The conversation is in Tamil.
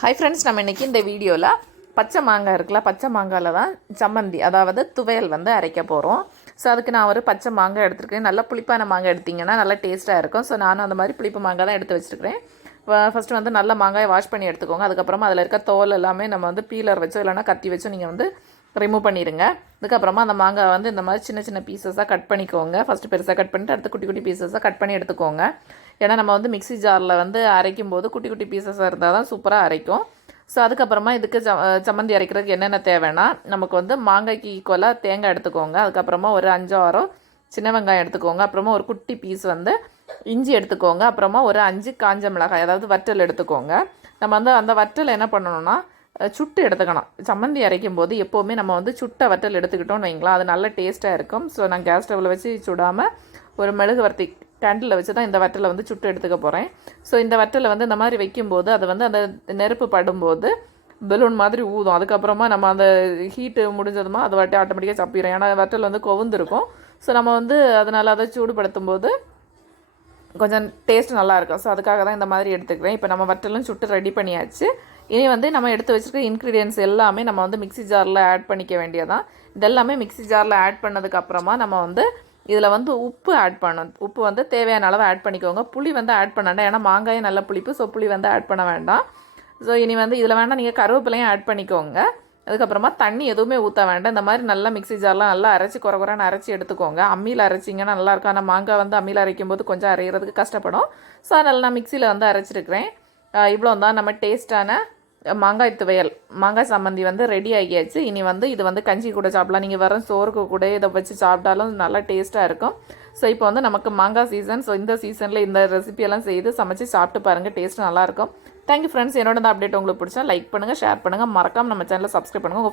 ஹாய் ஃப்ரெண்ட்ஸ் நம்ம இன்றைக்கி இந்த வீடியோவில் பச்சை மாங்காய் இருக்குல்ல பச்சை மாங்காயில் தான் சம்மந்தி அதாவது துவையல் வந்து அரைக்க போகிறோம் ஸோ அதுக்கு நான் ஒரு பச்சை மாங்காய் எடுத்துருக்கேன். நல்லா புளிப்பான மாங்காய் எடுத்திங்கன்னா நல்லா டேஸ்ட்டாக இருக்கும். ஸோ நானும் அந்த மாதிரி புளிப்பு மாங்காய் தான் எடுத்து வச்சுருக்கிறேன். ஃபஸ்ட்டு வந்து நல்ல மாங்காயை வாஷ் பண்ணி எடுத்துக்கோங்க. அதுக்கப்புறமா அதில் இருக்க தோல் எல்லாமே நம்ம வந்து பீலர் வச்சோ இல்லைனா கத்தி வச்சோ நீங்கள் வந்து ரிமூவ் பண்ணிடுங்க அதுக்கப்புறமா அந்த மாங்காய் வந்து இந்த மாதிரி சின்ன சின்ன பீசஸாக கட் பண்ணிக்கோங்க. ஃபஸ்ட்டு பெருசாக கட் பண்ணிட்டு அடுத்து குட்டி குட்டி பீசஸாக கட் பண்ணி எடுத்துக்கோங்க. ஏன்னா நம்ம வந்து மிக்சி ஜாரில் வந்து அரைக்கும் போது குட்டி குட்டி பீசஸாக இருந்தால் தான் சூப்பராக அரைக்கும். ஸோ அதுக்கப்புறமா இதுக்கு ச சம்மந்தி அரைக்கிறதுக்கு என்னென்ன தேவைன்னா நமக்கு வந்து மாங்காய்க்கு ஈக்குவலாக தேங்காய் எடுத்துக்கோங்க. அதுக்கப்புறமா ஒரு அஞ்சோ ஆறோ சின்ன வெங்காயம் எடுத்துக்கோங்க. அப்புறமா ஒரு குட்டி பீஸ் வந்து இஞ்சி எடுத்துக்கோங்க. அப்புறமா ஒரு அஞ்சு காஞ்ச மிளகாய் அதாவது வற்றல் எடுத்துக்கோங்க. நம்ம வந்து அந்த வற்றல் என்ன பண்ணணும்னா சுட்டு எடுத்துக்கணும். சம்மந்தி அரைக்கும் போது எப்போவுமே நம்ம வந்து சுட்ட வற்றல் எடுத்துக்கிட்டோம்னு வைங்களா அது நல்ல டேஸ்ட்டாக இருக்கும். ஸோ நான் கேஸ் ஸ்டவ்வில் வச்சு சுடாமல் ஒரு மெழுகுவர்த்தி கேண்டில் வச்சு தான் இந்த வற்றலை வந்து சுட்டு எடுத்துக்க போகிறேன் ஸோ இந்த வற்றலை வந்து இந்த மாதிரி வைக்கும்போது அது வந்து அந்த நெருப்பு படும்போது பலூன் மாதிரி ஊதும். அதுக்கப்புறமா நம்ம அந்த ஹீட்டு முடிஞ்சதுமா அது வாட்டி ஆட்டோமேட்டிக்காக சப்பிடும் ஏன்னா வற்றல் வந்து கொவுந்துருக்கும். ஸோ நம்ம வந்து அதனால் அதை சூடுபடுத்தும் போது கொஞ்சம் டேஸ்ட் நல்லாயிருக்கும் ஸோ அதுக்காக தான் இந்த மாதிரி எடுத்துக்கிறேன். இப்போ நம்ம வற்றலும் சுட்டு ரெடி பண்ணியாச்சு. இனி வந்து நம்ம எடுத்து வச்சுருக்க இன்க்ரீடியன்ஸ் எல்லாமே நம்ம வந்து மிக்ஸி ஜாரில் ஆட் பண்ணிக்க வேண்டியதான் இதெல்லாமே மிக்ஸி ஜாரில் ஆட் பண்ணதுக்கப்புறமா நம்ம வந்து இதில் வந்து உப்பு ஆட் பண்ணணும். உப்பு வந்து தேவையான அளவு ஆட் பண்ணிக்கோங்க. புளி வந்து ஆட் பண்ண வேண்டாம். ஏன்னா மாங்காயும் நல்ல புளிப்பு ஸோ புளி வந்து ஆட் பண்ண வேண்டாம். ஸோ இனி வந்து இதில் வேணால் நீங்கள் கருவேப்பிலையும் ஆட் பண்ணிக்கோங்க. அதுக்கப்புறமா தண்ணி எதுவுமே ஊற்ற வேண்டாம். இந்த மாதிரி நல்லா மிக்ஸி ஜார்லாம் நல்லா அரைச்சி குறை குறைன்னு அரைச்சி எடுத்துக்கோங்க. அம்மியில் அரைச்சிங்கன்னா நல்லாயிருக்கும் ஆனால் மாங்காய் வந்து அம்மியில் அரைக்கும் போது கொஞ்சம் அரைகிறதுக்கு கஷ்டப்படும். ஸோ அதனால் நான் மிக்சியில் வந்து அரைச்சிருக்கிறேன். இவ்வளோ தான் நம்ம டேஸ்ட்டான மாங்காய் துவையல் மாங்காய் சம்மந்தி வந்து ரெடி ஆகியாச்சு. இனி வந்து இது வந்து கஞ்சி கூட சாப்பிடலாம். நீங்கள் வர சோறுக்கு கூட இதை வச்சு சாப்பிட்டாலும் நல்லா டேஸ்ட்டாக இருக்கும். ஸோ இப்போ வந்து நமக்கு மாங்காய் சீசன் ஸோ இந்த சீசனில் இந்த ரெசிபியெல்லாம் செய்து சமைச்சு சாப்பிட்டு பாருங்கள் டேஸ்ட் நல்லாயிருக்கும் தேங்க்யூ ஃப்ரெண்ட்ஸ் என்னோட அப்டேட் உங்களுக்கு பிடிச்சா லைக் பண்ணுங்கள் ஷேர் பண்ணுங்கள் மறக்காமல் நம்ம சேனலை சப்ஸ்கிரைப் பண்ணுங்கள்